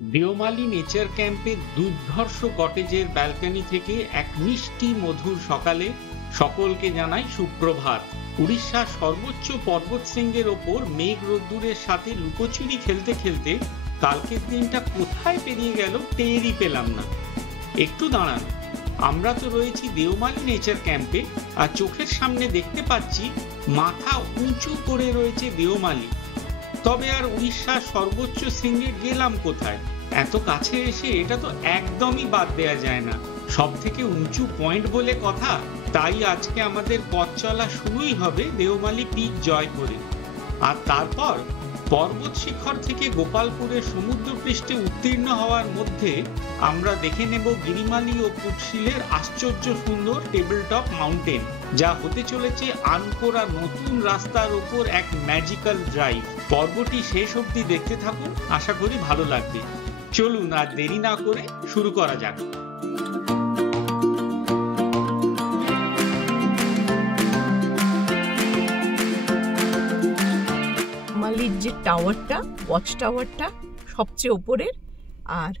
Deomali nature ক্যাম্পের দুর্ধর্ষ কটেজের balcony থেকে এক মিষ্টি মধুর সকালে সকলকে জানাই সুপ্রভাত। উড়িষ্যার সর্বোচ্চ পর্বতশৃঙ্গের ওপর মেঘ রোদ্দুরের সাথে লুকোচুরি খেলতে খেলতে কালকের দিনটা কোথায় পেরিয়ে গেল টেরই পেলাম না। একটু দাঁড়ান, আমরা তো রয়েছি দেওমালি নেচার ক্যাম্পে, আর চোখের সামনে দেখতে পাচ্ছি মাথা উঁচু করে রয়েছে দেওমালি। তবে আর উড়িষ্যার সর্বোচ্চ শৃঙ্গে গেলাম কোথায়? এত কাছে এসে এটা তো একদমই বাদ দেয়া যায় না, সব থেকে উঁচু পয়েন্ট বলে কথা। তাই আজকে আমাদের পথ চলা শুরুই হবে দেওমালি পিক জয় করে, আর তারপর পর্বত শিখর থেকে গোপালপুরের সমুদ্র পৃষ্ঠে উত্তীর্ণ হওয়ার মধ্যে আমরা দেখে নেব গিরিমালি ও পুটশিলের আশ্চর্য সুন্দর টেবিল টপ মাউন্টেন, যা হতে চলেছে আনকোরা নতুন রাস্তার উপর এক ম্যাজিক্যাল ড্রাইভ। পর্বটি শেষ অবধি দেখতে থাকুন, আশা করি ভালো লাগবে। চলুন আর দেরি না করে শুরু করা যাক। দেওমালির যে টাওয়ারটা, ওয়াচ টাওয়ারটা সবচেয়ে ওপরের, আর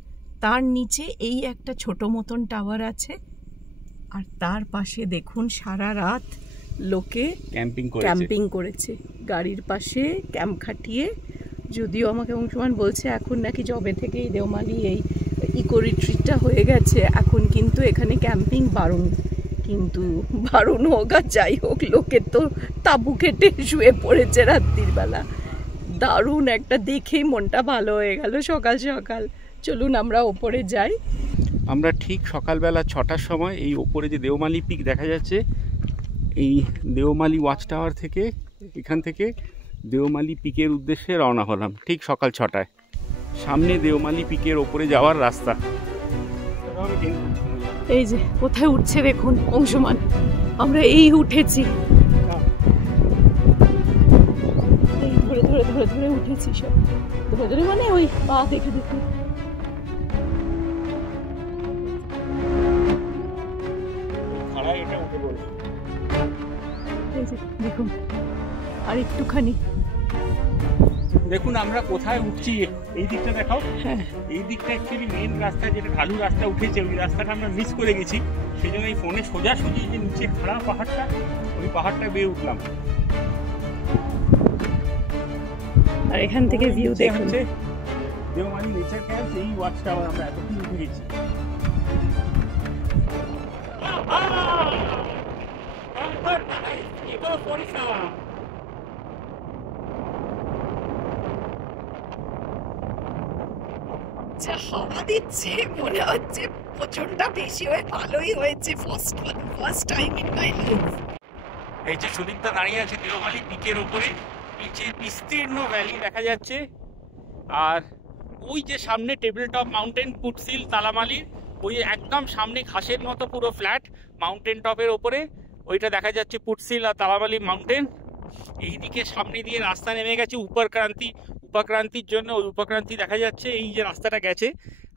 তার নিচে এই একটা ছোট মতন টাওয়ার আছে, আর তার পাশে দেখুন সারা রাত লোকে ক্যাম্পিং করেছে গাড়ির পাশে ক্যাম্প খাটিয়ে। যদিও আমাকে অংশমান বলছে এখন নাকি জবে থেকে এই দেওমালি এই ইকো রিট্রিটটা হয়ে গেছে, এখন কিন্তু এখানে ক্যাম্পিং বারণ। কিন্তু বারণ হোক আর যাই হোক, লোকে তো তাঁবু কেটে শুয়ে পড়েছে রাত্রির বেলা। দারুণ একটা, দেখেই মনটা ভালো হয়ে গেল সকাল সকাল। চলুন আমরা ওপরে যাই। আমরা ঠিক সকালবেলা 6টার সময় এই ওপরে যে দেওমালি পিক দেখা যাচ্ছে, এই দেওমালি ওয়াচ টাওয়ার থেকে, এখান থেকে দেওমালি পিকের উদ্দেশ্যে রওনা হলাম ঠিক সকাল 6টায়। সামনে দেওমালি পিকের ওপরে যাওয়ার রাস্তা। এই যে কোথায় উঠছে দেখুন অংশমান, আমরা এই উঠেছি, এই ধরে ধরে ধরে ধরে উঠেছি, সব ধরে ধরে মানে ওই পা দেখে দেখে। দেখুন আর একটুখানি, দেখুন আমরা কোথায় উঠছি। এই দিকটা দেখাও। এই দিকটা অ্যাকচুয়ালি মেন রাস্তা, যেটা ঢালু রাস্তা উঠেছে, ওই রাস্তাটা আমরা মিস করে গেছি। সেই জন্য এই ফোনে সোজাসুজি যে নিচে খাড়া পাহাড়টা, ওই পাহাড়টা বেয়ে উঠলাম। আর এখান থেকে ভিউ দেখুন দেওমালি নেচার ক্যাম্প, এই ওয়াচ টাওয়ার আমরা এতক্ষণ উঠে গেছি। হাওয়া দিচ্ছে, মনে হচ্ছে প্রচন্ড বেশি হয়ে ভালোই হয়েছে। First time in my life. এই যে সুদীপটা দাঁড়িয়ে আছে দেওমালি পিকের উপরে, নিচে বিস্তীর্ণ ভ্যালি দেখা যাচ্ছে, আর ওই যে সামনে টেবিল টপ মাউন্টেন, পুটশিল, তালামালির ওই একদম সামনে ঘাসের মতো পুরো ফ্ল্যাট মাউন্টেন টপের ওপরে, ওইটা দেখা যাচ্ছে পুটশিল আর তালামালি মাউন্টেন। এইদিকে সামনে দিয়ে রাস্তা নেমে গেছে উপাক্রান্তির জন্য, ওই উপাক্রান্তি দেখা যাচ্ছে, এই যে রাস্তাটা গেছে।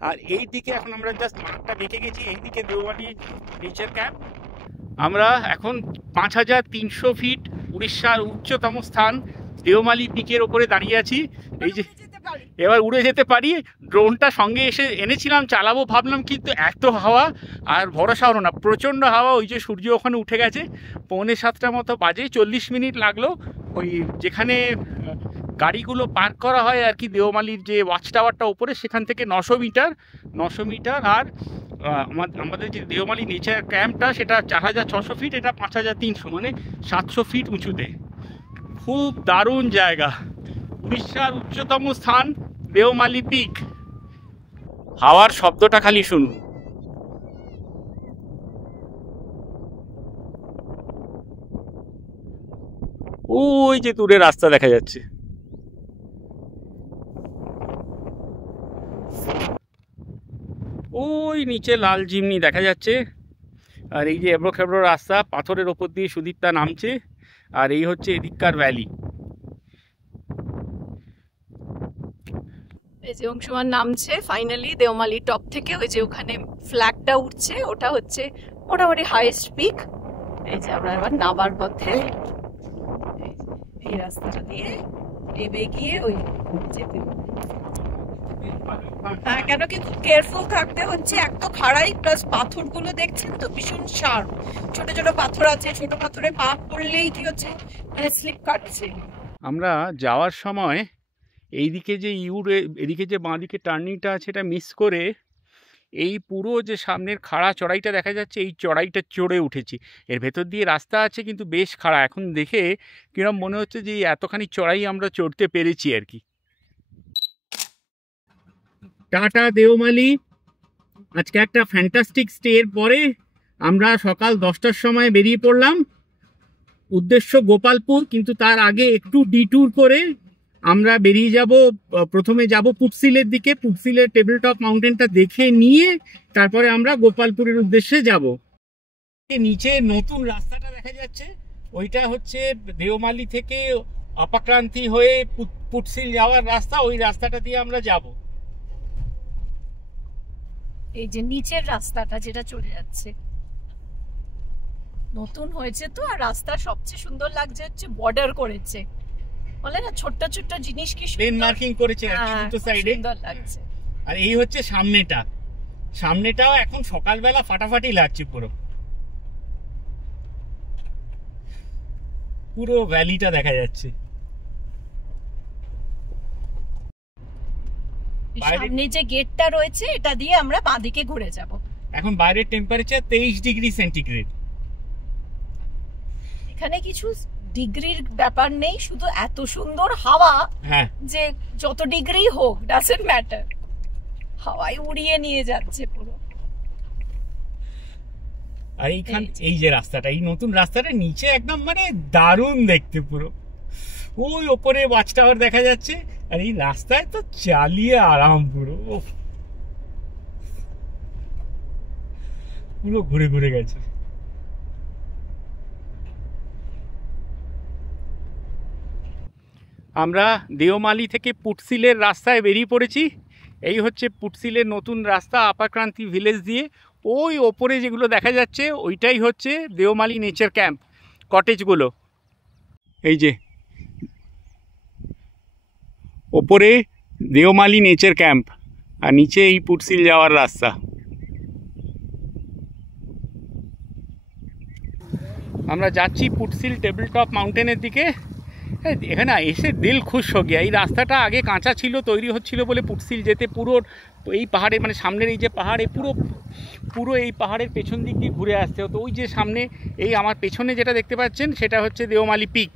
আর এই দিকে এখন আমরা জাস্ট মাঠটা দেখে গেছি, এইদিকে দেওমালি নেচার ক্যাম্প। আমরা এখন 5300 ফিট উড়িষ্যার উচ্চতম স্থান দেওমালি পিকের ওপরে দাঁড়িয়ে আছি। এই যে এবার উড়ে যেতে পারি। ড্রোনটা সঙ্গে এনেছিলাম, চালাবো ভাবলাম, কিন্তু এত হাওয়া আর ভরসা হলো না, প্রচণ্ড হাওয়া। ওই যে সূর্য ওখানে উঠে গেছে, 6:45 মতো বাজে, 40 মিনিট লাগলো ওই যেখানে গাড়িগুলো পার্ক করা হয় আর কি, দেওমালির যে ওয়াচ টাওয়ারটা উপরে, সেখান থেকে 900 মিটার। আর আমাদের যে দেওমালি নেচার ক্যাম্পটা, সেটা 4600 ফিট, এটা 5300, মানে 700 ফিট উঁচুতে। খুব দারুণ জায়গা, উড়িষ্যার উচ্চতম স্থান দেওমালি পিক। হাওয়ার শব্দটা খালি শুনুন। ওই যে দূরে রাস্তা দেখা যাচ্ছে, ওই নিচে লাল জিমনি দেখা যাচ্ছে। আর এই যে এবড়ো খেবড়ো রাস্তা, পাথরের ওপর দিয়ে সুদীপটা নামছে, আর এই হচ্ছে এদিককার ভ্যালি। এই যে অংশমান নামছে ফাইনালি দেওমালি টপ থেকে, ওই যে ওখানে ফ্ল্যাগটা উঠছে, ওটা হচ্ছে মোটামুটি হাইয়েস্ট পিক। এই যে আমরা এবার নামার পথে এই রাস্তাটা দিয়ে এবে গিয়ে ওই যেতে হ্যাঁ, কেন কি খুব কেয়ারফুল থাকতে হচ্ছে। এক তো খাড়াই, প্লাস পাথরগুলো দেখছেন তো ভীষণ শার্প, ছোট ছোট পাথর আছে, ছোট পাথরে পা পড়লেই কি হচ্ছে মানে স্লিপ কাটছে। আমরা যাওয়ার সময় এইদিকে যে এদিকে যে বাঁদিকে টার্নিংটা আছে এটা মিস করে এই পুরো যে সামনের খাড়া চড়াইটা দেখা যাচ্ছে এই চড়াইটা চড়ে উঠেছি। এর ভেতর দিয়ে রাস্তা আছে কিন্তু বেশ খাড়া, এখন দেখে কিরম মনে হচ্ছে যে এতখানি চড়াই আমরা চড়তে পেরেছি আর কি। টাটা দেওমালি। আজকে একটা ফ্যান্টাস্টিক স্টে এর পরে আমরা সকাল 10টার সময় বেরিয়ে পড়লাম, উদ্দেশ্য গোপালপুর, কিন্তু তার আগে একটু ডিট্যুর করে আমরা বেরিয়ে যাব। প্রথমে যাব পুটসিলের দিকে, পুটসিলের টেবিল টপ মাউন্টেনটা দেখে নিয়ে তারপরে আমরা গোপালপুরের উদ্দেশ্যে যাব। নিচে নতুন রাস্তাটা দেখা যাচ্ছে, ওইটা হচ্ছে দেওমালি থেকে আপাক্রান্তি হয়ে পুটসিল যাওয়ার রাস্তা, ওই রাস্তাটা দিয়ে আমরা যাব। এই যে নিচের রাস্তাটা যেটা চলে যাচ্ছে, নতুন হয়েছে তো। আর রাস্তা সবচেয়ে সুন্দর লাগছে হচ্ছে বর্ডার করেছে, বলে না ছোট্ট ছোট্ট জিনিস কি লেন মার্কিং করেছে দুটো সাইডে, সুন্দর লাগছে। আর এই হচ্ছে সামনেটাও এখন সকালবেলা ফাটাফাটি লাগছে, পুরো ভ্যালিটা দেখা যাচ্ছে। সামনে যে গেটটা রয়েছে এটা দিয়ে আমরা বাঁদিকে ঘুরে যাব। এখন বাইরের টেম্পারেচার 23 ডিগ্রি সেন্টিগ্রেড। এখানে কিছু ডিগ্রির ব্যাপার নেই, শুধু এত সুন্দর হাওয়া যে যত ডিগ্রি হোক ডাজন্ট ম্যাটার, হাওয়ায় উড়িয়ে নিয়ে যাচ্ছে পুরো। আর এইখান এই যে রাস্তাটা, এই নতুন রাস্তাটা নিচে একদম মানে দারুণ দেখতে, পুরো ওই ওপরে ওয়াচ টাওয়ার দেখা যাচ্ছে। আর এই রাস্তায় তো চালিয়ে আরাম, পুরো ঘুরে ঘুরে গেছে। আমরা দেওমালি থেকে পুটসিলের রাস্তায় বেরিয়ে পড়েছি। এই হচ্ছে পুটসিলের নতুন রাস্তা আপাক্রান্তি ভিলেজ দিয়ে। ওই ওপরে যেগুলো দেখা যাচ্ছে ওইটাই হচ্ছে দেওমালি নেচার ক্যাম্প কটেজগুলো। এই যে ওপরে দেওমালি নেচার ক্যাম্প আর নিচে এই পুটসিল যাওয়ার রাস্তা। আমরা যাচ্ছি পুটসিল টেবিল টপ মাউন্টেনের দিকে। এখানে এসে দিল খুশ হয়ে গিয়া। এই রাস্তাটা আগে কাঁচা ছিল, তৈরি হচ্ছিল বলে পুটসিল যেতে পুরো এই পাহাড়ে মানে সামনের এই যে পাহাড়ে পুরো এই পাহাড়ের পেছন দিক দিয়ে ঘুরে আসতে হতো। ওই যে সামনে এই আমার পেছনে যেটা দেখতে পাচ্ছেন সেটা হচ্ছে দেওমালি পিক।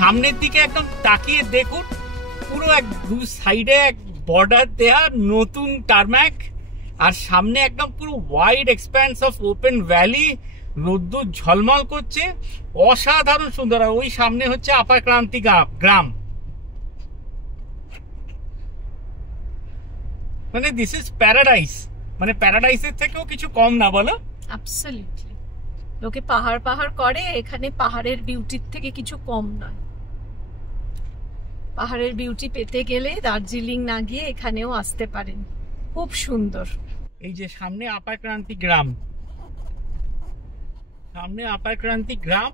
সামনের দিকে একদম তাকিয়ে দেখুন, পুরো এক দু সাইডে এক বর্ডার দেয়া নতুন টারম্যাক, আর সামনে একদম পুরো wide expands of open valley, রোদ্দুর ঝলমল করছে, অসাধারণ সুন্দর। আর ওই সামনে হচ্ছে আপাক্রান্তি গ্রাম। মানে দিস ইজ প্যারাডাইস, মানে প্যারাডাইসের থেকেও কিছু কম না, বলো? অ্যাবসলিউটলি। লোকে পাহাড় পাহাড় করে, এখানে পাহাড়ের বিউটির থেকে কিছু কম নয়। পাহাড়ের বিউটি পেতে গেলে দার্জিলিং না গিয়ে এখানেও আসতে পারেন, খুব সুন্দর। এই যে সামনে আপাক্রান্তি গ্রাম, সামনে আপাক্রান্তি গ্রাম,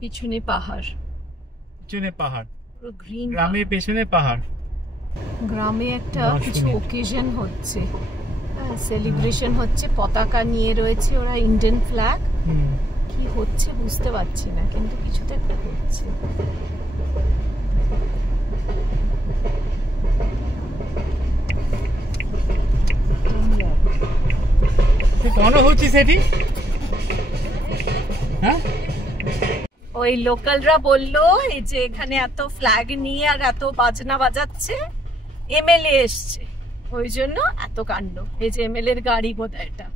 পিছনে পাহাড়, পিছনে পাহাড়, পুরো গ্রিন। গ্রামের পেছনে পাহাড়। গ্রামে একটা কিছু ওকেশন হচ্ছে, সেলিব্রেশন হচ্ছে, পতাকা নিয়ে রয়েছে ওরা, ইন্ডিয়ান ফ্ল্যাগ। কি হচ্ছে বুঝতে পারছি না, কিন্তু কিছু তো একটা হচ্ছে। କ'ଣ ହଉଛି ସେଠି? ওই লোকালরা বললো এই যে এখানে এত ফ্ল্যাগ নিয়ে আর এত বাজনা বাজাচ্ছে, এমএলএ এসছে, ওই জন্য এত কাণ্ড। এই যে এমএলএ এর গাড়ি বোধহয় এটা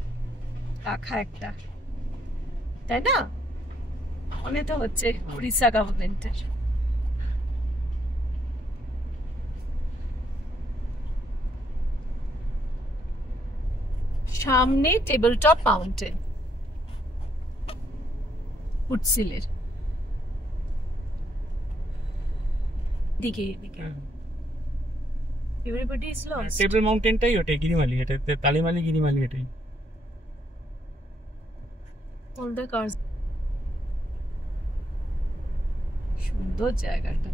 রাখা একটা, তাই না? মনে তো হচ্ছে উড়িষ্যা গভর্নমেন্টের। সামনে টেবিল টপ মাউন্টেন পুটসিলের দিকে দিকে। Everybody is lost. টেবিল মাউন্টেনটাই ওটাই, গিরিমালি, এটা তালিমালি গিরিমালি, এটাই। All the cars. সুন্দর জায়গাটা।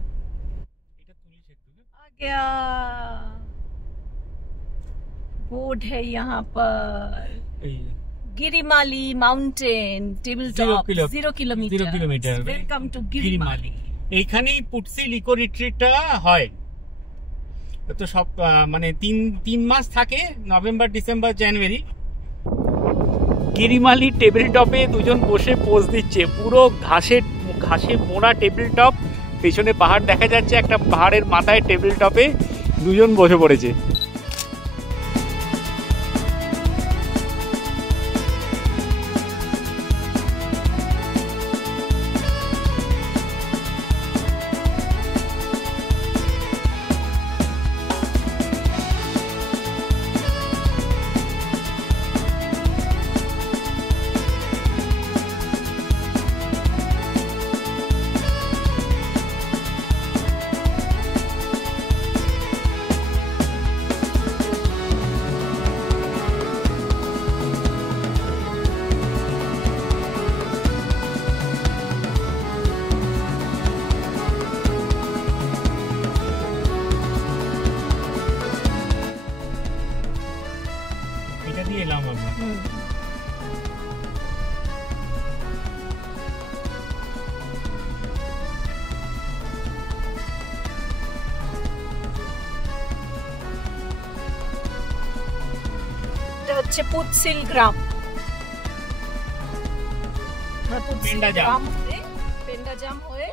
এটা তুলিস একটু। आ गया बोर्ड है यहाँ पर, এই गिरिमाली माउंटेन टेबल टॉप 0 किलोमीटर। Welcome to Girimali. এইখানেই পুটসিল ইকো রিট্রিটটা হয়। তো সব মানে তিন মাস থাকে, নভেম্বর, ডিসেম্বর, জানুয়ারি। গিরিমালি টেবিল টপে দুজন বসে পোজ দিচ্ছে, পুরো ঘাসে মোড়া টেবিল টপ, পেছনে পাহাড় দেখা যাচ্ছে, একটা পাহাড়ের মাথায় টেবিল টপে দুজন বসে পড়েছে। এলাম আমরা। এটা হচ্ছে পুটসিল গ্রাম। পেন্ডাজাম হয়ে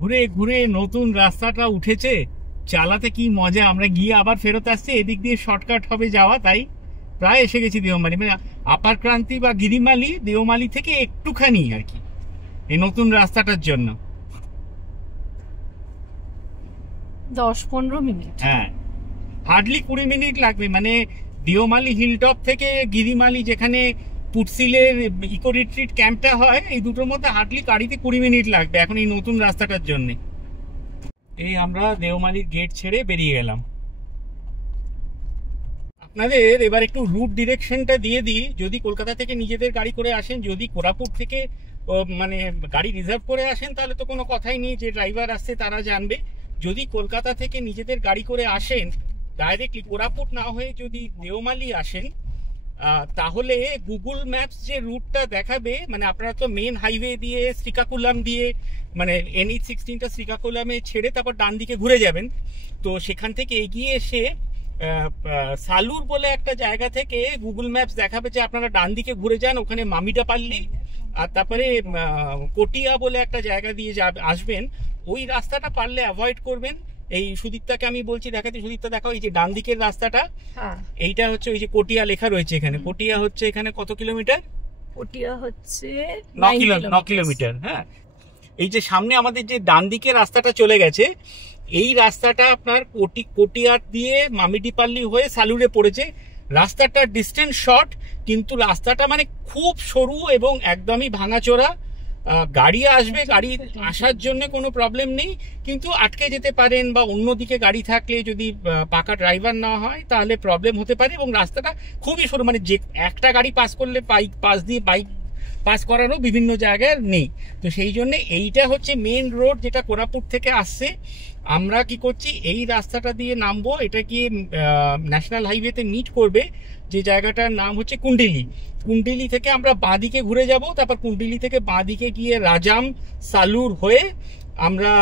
ঘুরে ঘুরে নতুন রাস্তাটা উঠেছে, চালাতে কি মজা। আমরা গিয়ে আবার ফেরত আসছি, এদিক দিয়ে শর্টকাট হবে যাওয়া, তাই প্রায় এসে গেছি দেওমালি। মানে আপার ক্রান্তি বা গিরিমালি দেওমালি থেকে একটুখানি আর কি, এই নতুন রাস্তাটার জন্য। 10-15 মিনিট, হ্যাঁ, হার্ডলি 20 মিনিট লাগবে। মানে দেওমালি হিলটপ থেকে গিরিমালি, যেখানে পুটসিলের ইকো রিট্রিট ক্যাম্পটা হয়, এই দুটোর মধ্যে হার্ডলি গাড়িতে 20 মিনিট লাগবে এখন এই নতুন রাস্তাটার জন্য। এই আমরা দেওমালির গেট ছেড়ে বেরিয়ে গেলাম। আপনাদের এবার একটু রুট ডিরেকশনটা দিয়ে দিই। যদি কলকাতা থেকে নিজেদের গাড়ি করে আসেন, যদি কোরাপুট থেকে মানে গাড়ি রিজার্ভ করে আসেন, তাহলে তো কোনো কথাই নেই, যে ড্রাইভার আসছে তারা জানবে। যদি কলকাতা থেকে নিজেদের গাড়ি করে আসেন, ডাইরেক্টলি কোরাপুট না হয়ে যদি দেওমালি আসেন, তাহলে গুগল ম্যাপস যে রুটটা দেখাবে, মানে আপনারা তো মেন হাইওয়ে দিয়ে শ্রীকাকুলাম দিয়ে, মানে NH-16টা শ্রীকাকুলামে ছেড়ে তারপর ডান দিকে ঘুরে যাবেন। তো সেখান থেকে এগিয়ে এসে সালুর বলে একটা জায়গা থেকে গুগল ম্যাপস দেখাবে যে আপনারা ডান দিকে ঘুরে যান, ওখানে মামিটাপাল্লি, আর তারপরে কোটিয়া বলে একটা জায়গা দিয়ে আসবেন। ওই রাস্তাটা পারলে অ্যাভয়েড করবেন। এই সুদীপ্তাকে আমি বলছি দেখাতে, সুদীপ্তা দেখাও, এই যে ডান দিকের রাস্তাটা, এইটা হচ্ছে ওই যে কোটিয়া লেখা রয়েছে এখানে। কোটিয়া হচ্ছে এখানে কত কিলোমিটার? কোটিয়া হচ্ছে 9 কিলোমিটার। হ্যাঁ, এই যে সামনে আমাদের যে ডান দিকের রাস্তাটা চলে গেছে, এই রাস্তাটা আপনার কোটিয়ার দিয়ে মামিডিপাল্লি হয়ে সালুরে পড়েছে। রাস্তাটার ডিস্টেন্স শর্ট, কিন্তু রাস্তাটা মানে খুব সরু এবং একদমই ভাঙাচোরা। গাড়ি আসবে, গাড়ি আসার জন্য কোনো প্রবলেম নেই, কিন্তু আটকে যেতে পারেন, বা অন্যদিকে গাড়ি থাকলে যদি পাকা ড্রাইভার না হয় তাহলে প্রবলেম হতে পারে। এবং রাস্তাটা খুবই সরু, মানে যে একটা গাড়ি পাস করলে পাশ দিয়ে বাইক পাস করানো বিভিন্ন জায়গায় নেই। তো সেই জন্য এইটা হচ্ছে মেন রোড যেটা কোরাপুট থেকে আসছে। আমরা কি করছি, এই রাস্তাটা দিয়ে নামবো, এটা গিয়ে ন্যাশনাল হাইওয়েতে মিট করবে, যে জায়গাটার নাম হচ্ছে কুন্ডিলি। কুন্ডিলি থেকে আমরা বাঁদিকে ঘুরে যাব, তারপর কুন্ডিলি থেকে বাঁদিকে গিয়ে রাজাম সালুর হয়ে আমরা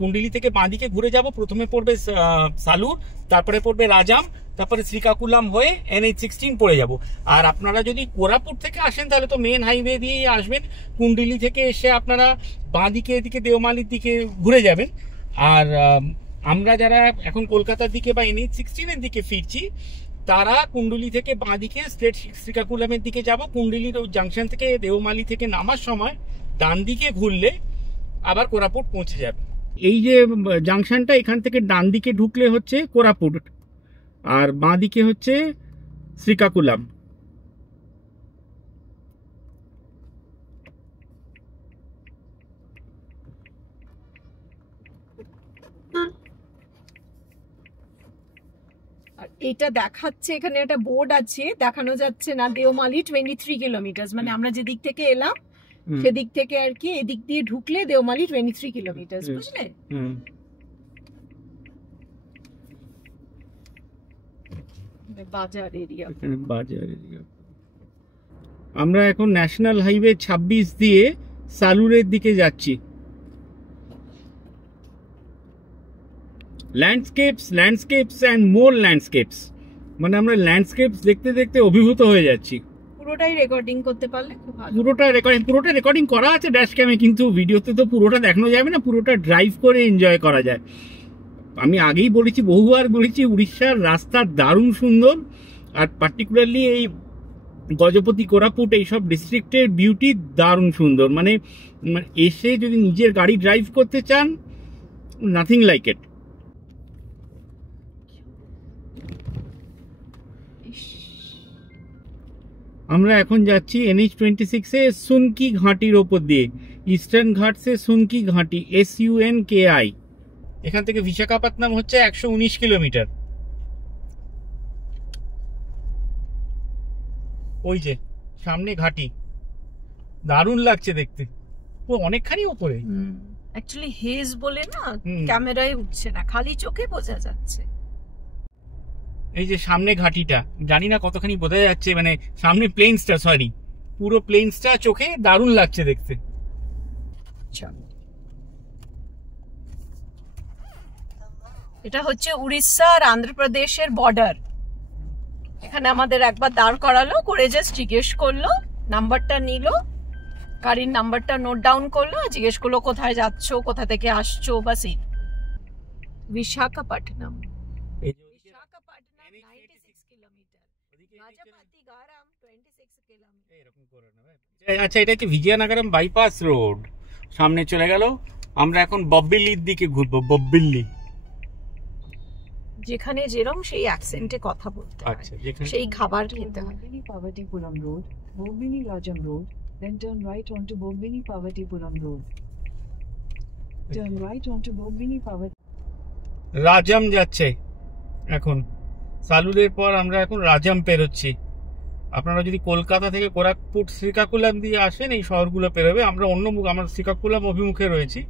কুন্ডিলি থেকে বাঁদিকে ঘুরে যাব, প্রথমে পড়বে সালুর, তারপরে পড়বে রাজাম, তারপরে শ্রীকাকুলাম হয়ে NH-16 পড়ে যাব। আর আপনারা যদি কোরাপুট থেকে আসেন তাহলে তো মেন হাইওয়ে দিয়েই আসবেন। কুন্ডিলি থেকে এসে আপনারা বাঁদিকে এদিকে দেওমালির দিকে ঘুরে যাবেন। আর আমরা যারা এখন কলকাতার দিকে বা NH-16 এর দিকে ফিরছি, তারা কুন্ডলি থেকে বাঁদিকে স্ট্রেট শ্রীকাকুলামের দিকে যাব। কুন্ডলির জাংশন থেকে দেওমালি থেকে নামার সময় ডান দিকে ঘুরলে আবার কোরাপুট পৌঁছে যাবে। এই যে জাংশনটা, এখান থেকে ডান দিকে ঢুকলে হচ্ছে কোরাপুট, আর বাঁ দিকে হচ্ছে শ্রীকাকুলাম। আর এটা দেখাচ্ছে, এখানে একটা বোর্ড আছে, দেখানো যাচ্ছে না দেওমালি 23 কিলোমিটার, মানে আমরা যেদিক থেকে এলাম সেদিক থেকে আর কি এদিক দিয়ে ঢুকলে দেওমালি 23 কিলোমিটার, বুঝলে? বাজার এরিয়া, বাজার এরিয়া। আমরা এখন ন্যাশনাল হাইওয়ে 26 দিয়ে সালুরের দিকে যাচ্ছি। ল্যান্ডস্কেপস অ্যান্ড মোর ল্যান্ডস্কেপস, মানে আমরা ল্যান্ডস্কেপস দেখতে দেখতে অভিভূত হয়ে যাচ্ছি। পুরোটাই রেকর্ডিং করতে পারলে খুব ভালো। পুরোটা রেকর্ডিং করা আছে ড্যাশ ক্যামে, কিন্তু ভিডিওতে তো পুরোটা দেখানো যাবে না, পুরোটা ড্রাইভ করে এনজয় করা যায়। আমি আগেই বলেছি, বহুবার বলেছি, উড়িষ্যার রাস্তা দারুণ সুন্দর, আর পার্টিকুলারলি এই গজপতি, কোরাপুট এইসব ডিস্ট্রিক্টের বিউটি দারুণ সুন্দর। মানে এসে যদি নিজের গাড়ি ড্রাইভ করতে চান, নাথিং লাইক ইট। আমরা এখন যাচ্ছি NH-26 এ সুনকি ঘাটির ওপর দিয়ে, ইস্টার্ন ঘাটসে সুনকি ঘাটি, SUNKI। এখান থেকে বিশাখাপত্তনম হচ্ছে 119 কিলোমিটার। ওই যে সামনে ঘাটি, দারুণ লাগছে দেখতে। ও অনেকখানি উপরে, অ্যাকচুয়ালি হেজ বলে না, ক্যামেরায় উঠছে না, খালি চোখে বোঝা যাচ্ছে। এই যে সামনে ঘাটিটা, জানি না কতখানি বোঝা যাচ্ছে, মানে সামনে প্লেনসটা, সরি পুরো প্লেনসটা চোখে দারুণ লাগছে দেখতে। এটা হচ্ছে উড়িষ্যা আর অন্ধ্রপ্রদেশের বর্ডার। এখানে আমাদের একবার দাঁড় করালো, করে জাস্ট জিজ্ঞেস করলো, নাম্বারটা নিল, গাড়ির নাম্বারটা নোট ডাউন করলো, জিজ্ঞেস করলো কোথায় যাচ্ছ, কোথা থেকে আসছো, বাস এই। বিশাখাপট্টনম, আচ্ছা এটা হচ্ছে বিজয়নগরম বাইপাস রোড, সামনে চলে গেল। আমরা এখন বব্বিলির দিকে ঘুরবো। বব্বিলি যেখানে যেরকম সেই অ্যাকসেন্টে কথা বলতে হয়, সেই খাবার খেতে হয়। Pavatipuram Road, Bombini Rajam Road, then turn right onto Bombini Pavatipuram Road. Turn right onto Bombini Pavatipuram. রাজাম যাচ্ছে এখন, সালুরের পর আমরা এখন রাজাম পেরোচ্ছি। আপনারা যদি কলকাতা থেকে কোরাপুট, শ্রীকাকুলাম দিয়ে আসেন, এই শহরগুলো পেরোবে। আমরা অন্য আমরা শ্রীকাকুলাম অভিমুখে রয়েছি,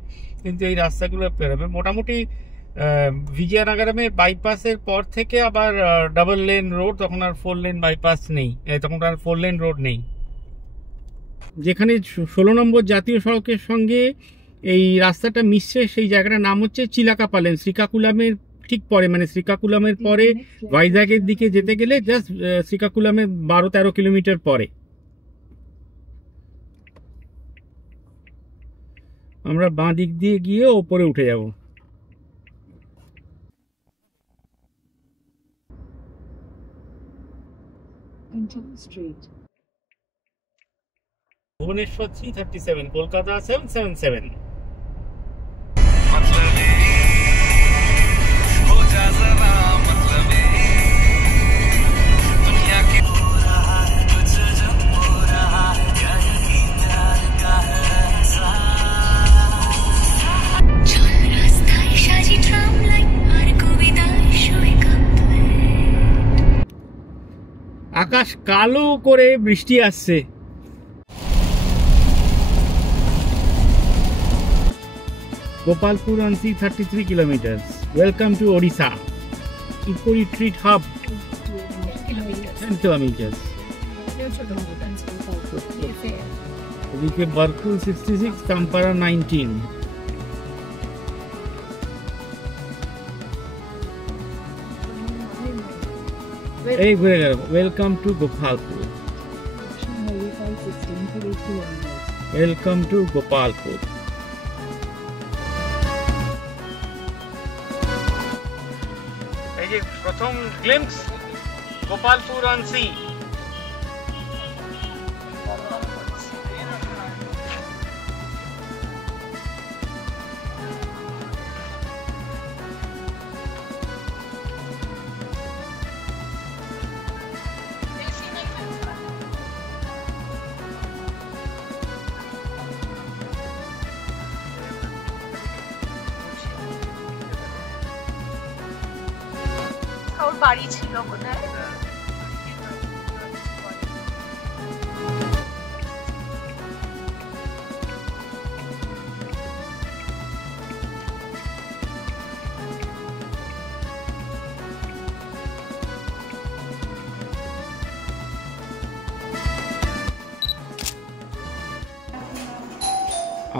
কিন্তু এই রাস্তাগুলো পেরোবে। মোটামুটি বিজয়নগরমের বাইপাসের পর থেকে আবার ডাবল লেন রোড, তখন আর 4 লেন বাইপাস নেই, তখন আর 4 লেন রোড নেই। যেখানে 16 নম্বর জাতীয় সড়কের সঙ্গে এই রাস্তাটা মিশছে, সেই জায়গাটার নাম হচ্ছে চিলাকাপালেন। শ্রীকাকুলামের ঠিক পরে, মানে শ্রীকাকুলামের পরে ভাইজাগের দিকে যেতে গেলে জাস্ট শ্রীকাকুলামের 12-13 কিলোমিটার পরে। আমরা বাঁ দিক দিয়ে গিয়ে ওপরে উঠে যাব। ভুবনেশ্বর 337, কলকাতা 777। আকাশ কালো করে বৃষ্টি আসছে, Gopalpur on sea 33 kilometers. Welcome to Odisha. Ipuri Treat Hub 10 kilometers. এদিকে বারকুল 66, তাম্পারা 19. এই ঘুরে গেল। Welcome to Gopalpur. Welcome to Gopalpur. এই যে প্রথম গ্লিম্পস গোপালপুর অন সি। ওর বাড়ি ছিল কোথায়?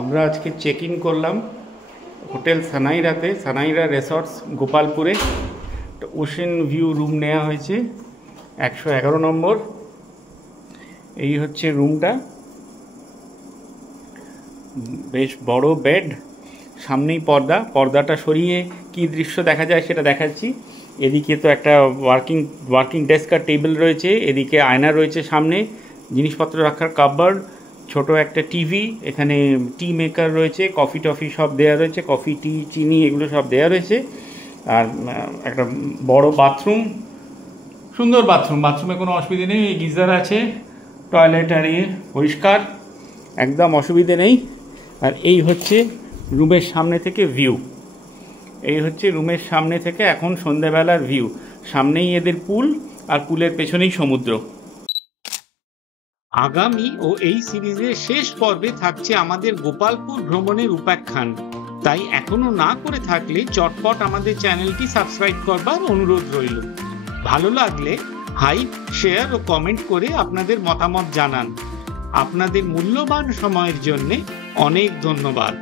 আমরা আজকে চেক ইন করলাম হোটেল সানাইরাতে, সানাইরা রিসর্টস গোপালপুরে। ওশেন ভিউ রুম নেওয়া হয়েছে 111 নম্বর। এই হচ্ছে রুমটা, বেশ বড় বেড, সামনেই পর্দাটা সরিয়ে কি দৃশ্য দেখা যায় সেটা দেখাচ্ছি। এদিকে তো একটা ওয়ার্কিং ডেস্ক আর টেবিল রয়েছে, এদিকে আয়না রয়েছে সামনে, জিনিসপত্র রাখার কাপবোর্ড, ছোট একটা টিভি, এখানে টি মেকার রয়েছে, কফি টফি সব দেওয়া রয়েছে, কফি টি চিনি এগুলো সব দেওয়া রয়েছে। আর একটা বড় বাথরুম, সুন্দর বাথরুমে কোনো অসুবিধে নেই। গিজার আছে, টয়লেট আর পরিষ্কার, একদম অসুবিধে নেই। আর এই হচ্ছে রুমের সামনে থেকে ভিউ। এই হচ্ছে রুমের সামনে থেকে এখন সন্ধ্যাবেলার ভিউ। সামনেই এদের পুল, আর পুলের পেছনেই সমুদ্র। আগামী ও এই সিরিজের শেষ পর্বে থাকছে আমাদের গোপালপুর ভ্রমণের উপাখ্যান। তাই এখনো না করে থাকলে চটপট আমাদের চ্যানেলটি সাবস্ক্রাইব করবার অনুরোধ রইল। ভালো লাগলে হাইপ, শেয়ার ও কমেন্ট করে আপনাদের মতামত জানান। আপনাদের মূল্যবান সময়ের জন্য অনেক ধন্যবাদ।